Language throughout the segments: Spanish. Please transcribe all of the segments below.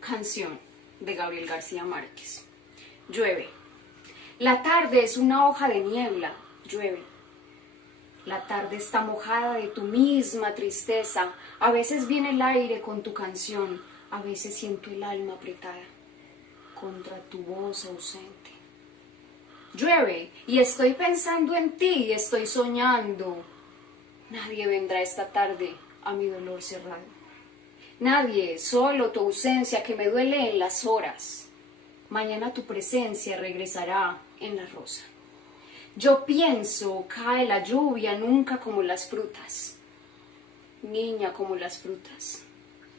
Canción de Gabriel García Márquez. Llueve. La tarde es una hoja de niebla. Llueve. La tarde está mojada de tu misma tristeza. A veces viene el aire con tu canción. A veces siento el alma apretada contra tu voz ausente. Llueve y estoy pensando en ti y estoy soñando. Nadie vendrá esta tarde a mi dolor cerrado. Nadie, solo tu ausencia que me duele en las horas. Mañana tu presencia regresará en la rosa. Yo pienso, cae la lluvia nunca como las frutas. Niña como las frutas.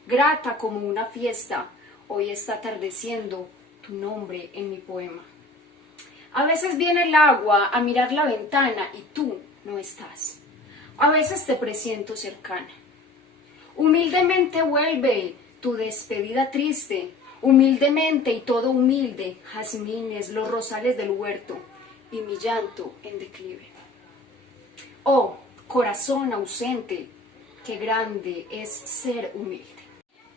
Grata como una fiesta, hoy está atardeciendo tu nombre en mi poema. A veces viene el agua a mirar la ventana y tú no estás. A veces te presiento cercana. Humildemente vuelve tu despedida triste, humildemente y todo humilde, jazmines, los rosales del huerto y mi llanto en declive. Oh, corazón ausente, qué grande es ser humilde.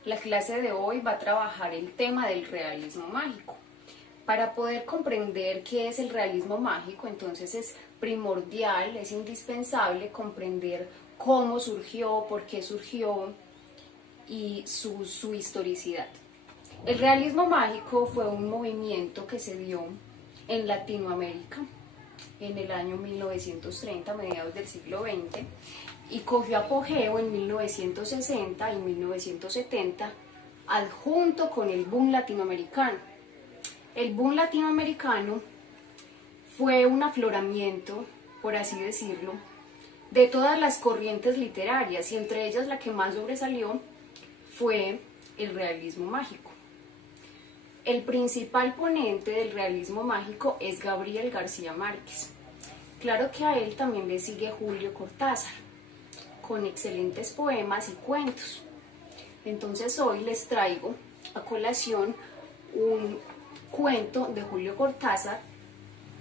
La clase de hoy va a trabajar el tema del realismo mágico. Para poder comprender qué es el realismo mágico, entonces es primordial, es indispensable comprender cómo surgió, por qué surgió y su historicidad. El realismo mágico fue un movimiento que se dio en Latinoamérica en el año 1930, mediados del siglo XX, y cogió apogeo en 1960 y 1970, adjunto con el boom latinoamericano. El boom latinoamericano fue un afloramiento, por así decirlo, de todas las corrientes literarias, y entre ellas la que más sobresalió fue el realismo mágico. El principal ponente del realismo mágico es Gabriel García Márquez. Claro que a él también le sigue Julio Cortázar, con excelentes poemas y cuentos. Entonces hoy les traigo a colación un cuento de Julio Cortázar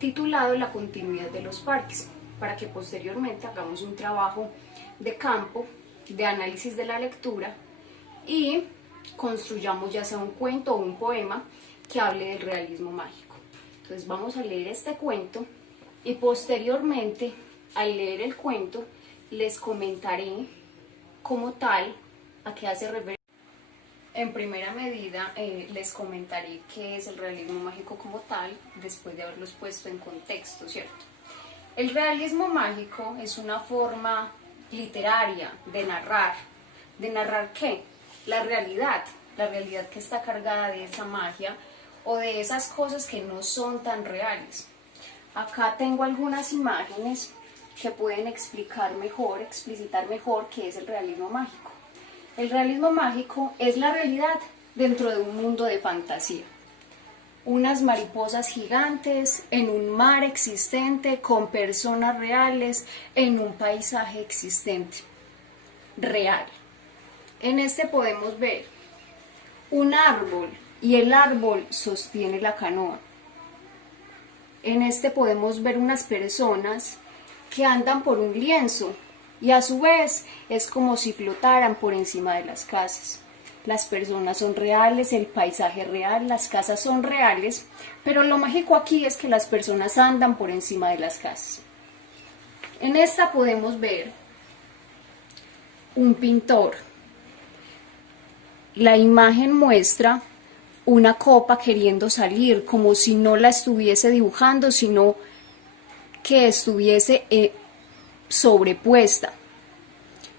titulado La continuidad de los parques, para que posteriormente hagamos un trabajo de campo, de análisis de la lectura y construyamos ya sea un cuento o un poema que hable del realismo mágico. Entonces vamos a leer este cuento y posteriormente al leer el cuento les comentaré como tal a qué hace referencia. En primera medida les comentaré qué es el realismo mágico como tal, después de haberlos puesto en contexto, ¿cierto? El realismo mágico es una forma literaria de narrar. ¿De narrar qué? La realidad que está cargada de esa magia o de esas cosas que no son tan reales. Acá tengo algunas imágenes que pueden explicar mejor, explicitar mejor qué es el realismo mágico. El realismo mágico es la realidad dentro de un mundo de fantasía. Unas mariposas gigantes en un mar existente con personas reales en un paisaje existente, real. En este podemos ver un árbol y el árbol sostiene la canoa. En este podemos ver unas personas que andan por un lienzo y a su vez es como si flotaran por encima de las casas. Las personas son reales, el paisaje es real, las casas son reales, pero lo mágico aquí es que las personas andan por encima de las casas. En esta podemos ver un pintor. La imagen muestra una copa queriendo salir, como si no la estuviese dibujando, sino que estuviese sobrepuesta.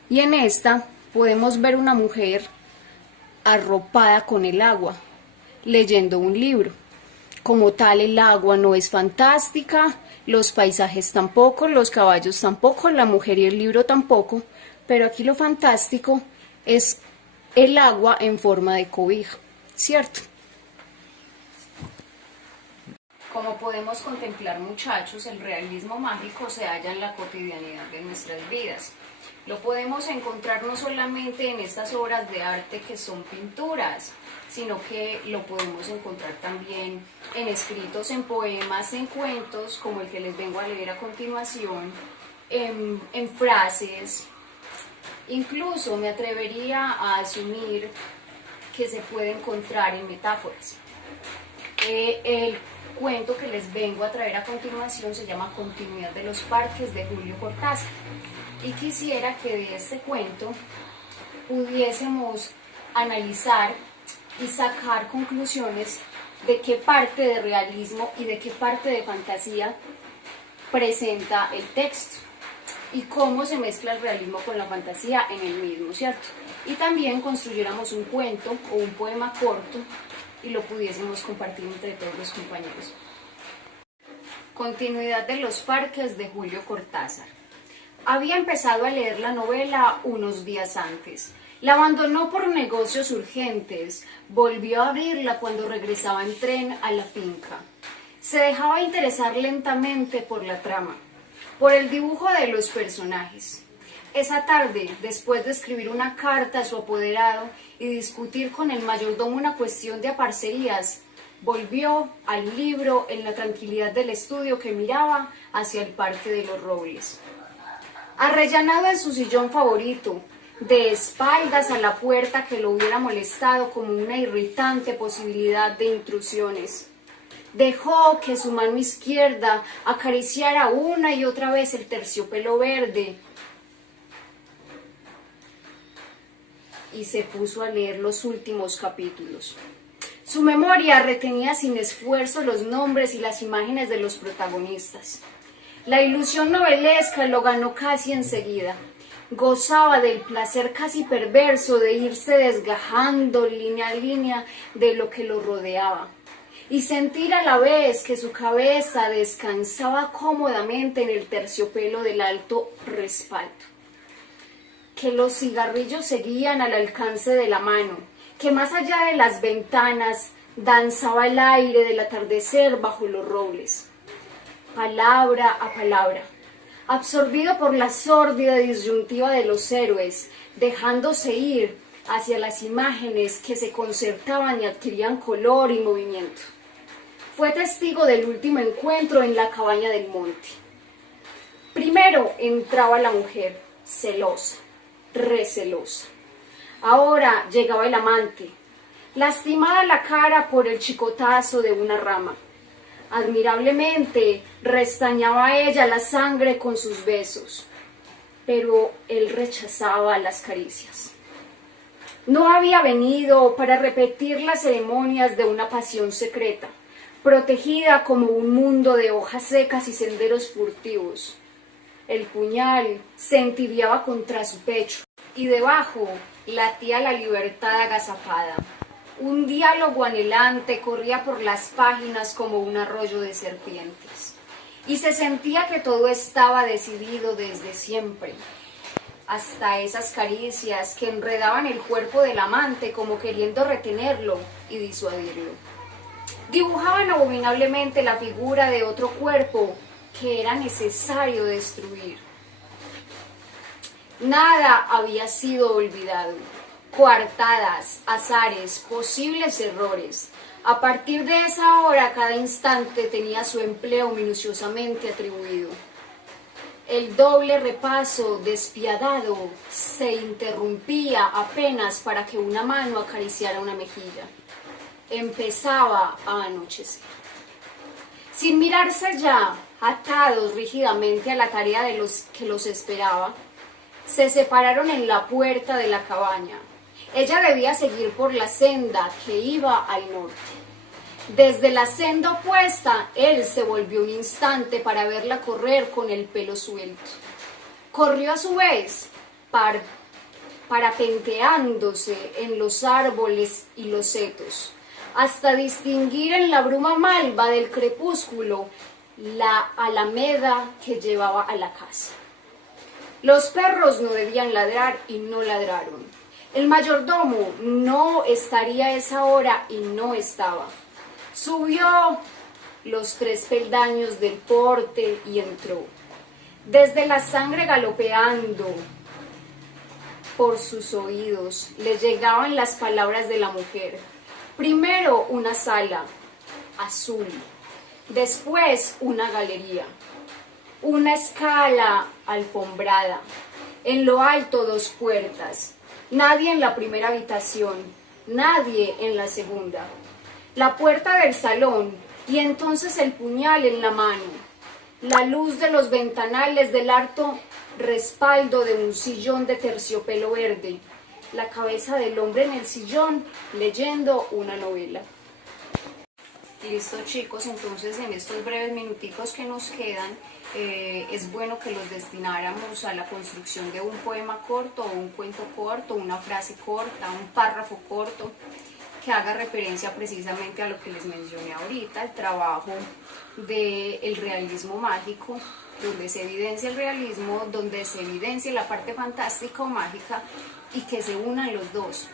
Y en esta podemos ver una mujer arropada con el agua, leyendo un libro. Como tal, el agua no es fantástica, los paisajes tampoco, los caballos tampoco, la mujer y el libro tampoco, pero aquí lo fantástico es el agua en forma de cobija, ¿cierto? Como podemos contemplar, muchachos, el realismo mágico se halla en la cotidianidad de nuestras vidas. Lo podemos encontrar no solamente en estas obras de arte que son pinturas, sino que lo podemos encontrar también en escritos, en poemas, en cuentos, como el que les vengo a leer a continuación, en frases. Incluso me atrevería a asumir que se puede encontrar en metáforas. El cuento que les vengo a traer a continuación se llama Continuidad de los parques, de Julio Cortázar, y quisiera que de este cuento pudiésemos analizar y sacar conclusiones de qué parte de realismo y de qué parte de fantasía presenta el texto y cómo se mezcla el realismo con la fantasía en el mismo, ¿cierto? Y también construyéramos un cuento o un poema corto y lo pudiésemos compartir entre todos los compañeros. Continuidad de los parques, de Julio Cortázar. Había empezado a leer la novela unos días antes. La abandonó por negocios urgentes, volvió a abrirla cuando regresaba en tren a la finca. Se dejaba interesar lentamente por la trama, por el dibujo de los personajes. Esa tarde, después de escribir una carta a su apoderado y discutir con el mayordomo una cuestión de aparcerías, volvió al libro en la tranquilidad del estudio que miraba hacia el Parque de los Robles. Arrellanado en su sillón favorito, de espaldas a la puerta que lo hubiera molestado como una irritante posibilidad de intrusiones, dejó que su mano izquierda acariciara una y otra vez el terciopelo verde y se puso a leer los últimos capítulos. Su memoria retenía sin esfuerzo los nombres y las imágenes de los protagonistas. La ilusión novelesca lo ganó casi enseguida. Gozaba del placer casi perverso de irse desgajando línea a línea de lo que lo rodeaba y sentir a la vez que su cabeza descansaba cómodamente en el terciopelo del alto respaldo, que los cigarrillos seguían al alcance de la mano, que más allá de las ventanas danzaba el aire del atardecer bajo los robles. Palabra a palabra, absorbido por la sórdida disyuntiva de los héroes, dejándose ir hacia las imágenes que se concertaban y adquirían color y movimiento. Fue testigo del último encuentro en la cabaña del monte. Primero entraba la mujer, celosa, recelosa. Ahora llegaba el amante, lastimada la cara por el chicotazo de una rama. Admirablemente restañaba a ella la sangre con sus besos, pero él rechazaba las caricias. No había venido para repetir las ceremonias de una pasión secreta, protegida como un mundo de hojas secas y senderos furtivos. El puñal se entibiaba contra su pecho y debajo latía la libertad agazapada. Un diálogo anhelante corría por las páginas como un arroyo de serpientes, y se sentía que todo estaba decidido desde siempre, hasta esas caricias que enredaban el cuerpo del amante como queriendo retenerlo y disuadirlo. Dibujaban abominablemente la figura de otro cuerpo que era necesario destruir. Nada había sido olvidado. Coartadas, azares, posibles errores. A partir de esa hora, cada instante tenía su empleo minuciosamente atribuido. El doble repaso despiadado se interrumpía apenas para que una mano acariciara una mejilla. Empezaba a anochecer. Sin mirarse ya, atados rígidamente a la tarea de los que los esperaba, se separaron en la puerta de la cabaña. Ella debía seguir por la senda que iba al norte. Desde la senda opuesta, él se volvió un instante para verla correr con el pelo suelto. Corrió a su vez, parapenteándose en los árboles y los setos, hasta distinguir en la bruma malva del crepúsculo la alameda que llevaba a la casa. Los perros no debían ladrar y no ladraron. El mayordomo no estaría a esa hora y no estaba. Subió los 3 peldaños del porte y entró. Desde la sangre galopeando por sus oídos le llegaban las palabras de la mujer. Primero una sala azul, después una galería, una escala alfombrada, en lo alto 2 puertas. Nadie en la primera habitación, nadie en la segunda. La puerta del salón y entonces el puñal en la mano, la luz de los ventanales del alto respaldo de un sillón de terciopelo verde, la cabeza del hombre en el sillón leyendo una novela. Listo, chicos, entonces en estos breves minuticos que nos quedan, es bueno que los destináramos a la construcción de un poema corto, o un cuento corto, una frase corta, un párrafo corto, que haga referencia precisamente a lo que les mencioné ahorita, el trabajo del realismo mágico, donde se evidencia el realismo, donde se evidencia la parte fantástica o mágica y que se unan los dos.